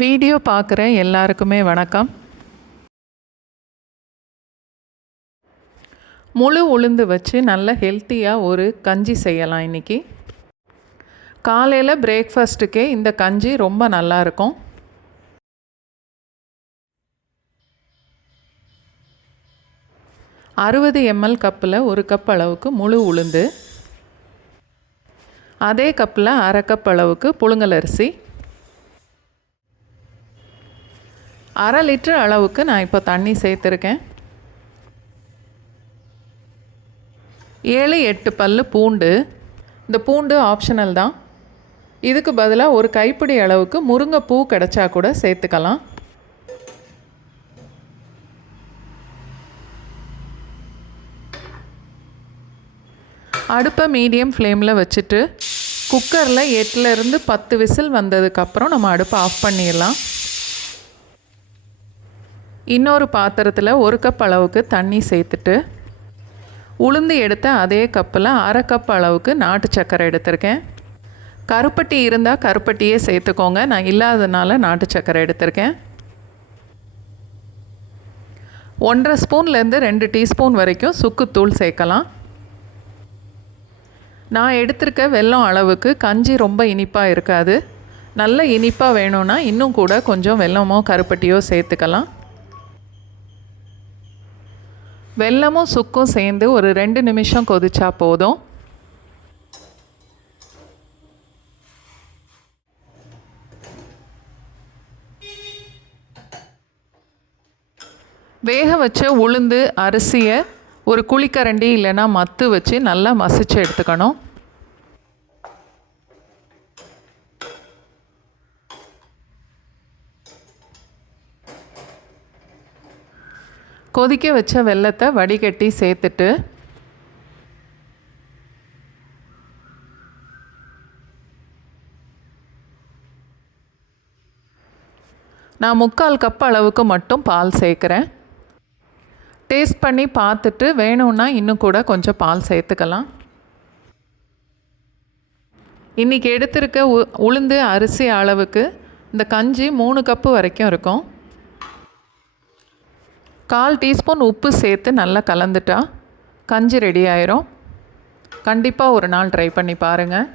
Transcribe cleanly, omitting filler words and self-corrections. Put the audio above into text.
Video பார்க்குற எல்லாருக்குமே வணக்கம். முழு உளுந்து வச்சு நல்ல ஹெல்த்தியாக ஒரு கஞ்சி செய்யலாம். இன்றைக்கி காலையில் பிரேக்ஃபாஸ்ட்டுக்கே இந்த கஞ்சி ரொம்ப நல்லாயிருக்கும். அறுபது ml கப்பில் ஒரு கப் அளவுக்கு முழு உளுந்து, அதே கப்பில் அரை கப் அளவுக்கு புழுங்கல் அரிசி, அரை லிட்டர் அளவுக்கு நான் இப்போ தண்ணி சேர்த்துருக்கேன். 7-8 பல் பூண்டு. இந்த பூண்டு ஆப்ஷனல் தான். இதுக்கு பதிலாக ஒரு கைப்பிடி அளவுக்கு முருங்கைப்பூ கிடச்சா கூட சேர்த்துக்கலாம். அடுப்பை மீடியம் ஃப்ளேமில் வச்சுட்டு குக்கரில் 8லேருந்து 10 விசில் வந்ததுக்கப்புறம் நம்ம அடுப்பை ஆஃப் பண்ணிடலாம். இன்னொரு பாத்திரத்தில் ஒரு கப் அளவுக்கு தண்ணி சேர்த்துட்டு உளுந்து எடுத்த அதே கப்பில் அரை கப் அளவுக்கு நாட்டு சர்க்கரை எடுத்திருக்கேன். கருப்பட்டி இருந்தால் கருப்பட்டியே சேர்த்துக்கோங்க. நான் இல்லாததுனால நாட்டு சர்க்கரை எடுத்திருக்கேன். 1.5 ஸ்பூன்லேருந்து 2 டீஸ்பூன் வரைக்கும் சுக்குத்தூள் சேர்க்கலாம். நான் எடுத்திருக்க வெல்லம் அளவுக்கு கஞ்சி ரொம்ப இனிப்பாக இருக்காது. நல்ல இனிப்பாக வேணும்னா இன்னும் கூட கொஞ்சம் வெல்லமோ கருப்பட்டியோ சேர்த்துக்கலாம். வெல்லமும் சுக்கும் சேர்ந்து ஒரு 2 நிமிஷம் கொதிச்சா போதும். வேக வச்ச உளுந்து அரிசியை ஒரு குழிக்கரண்டி இல்லைன்னா மத்து வச்சு நல்லா மசிச்சு எடுத்துக்கணும். கொதிக்க வச்ச வெல்லத்தை வடிகட்டி சேர்த்துட்டு நான் 3/4 கப் அளவுக்கு மட்டும் பால் சேர்க்குறேன். டேஸ்ட் பண்ணி பார்த்துட்டு வேணும்னா இன்னும் கூட கொஞ்சம் பால் சேர்த்துக்கலாம். இன்றைக்கி எடுத்திருக்க உளுந்து அரிசி அளவுக்கு இந்த கஞ்சி 3 கப்பு வரைக்கும் இருக்கும். 1/4 டீஸ்பூன் உப்பு சேர்த்து நல்லா கலந்துட்டா கஞ்சி ரெடி ஆயிரும். கண்டிப்பாக ஒரு நாள் ட்ரை பண்ணி பாருங்கள்.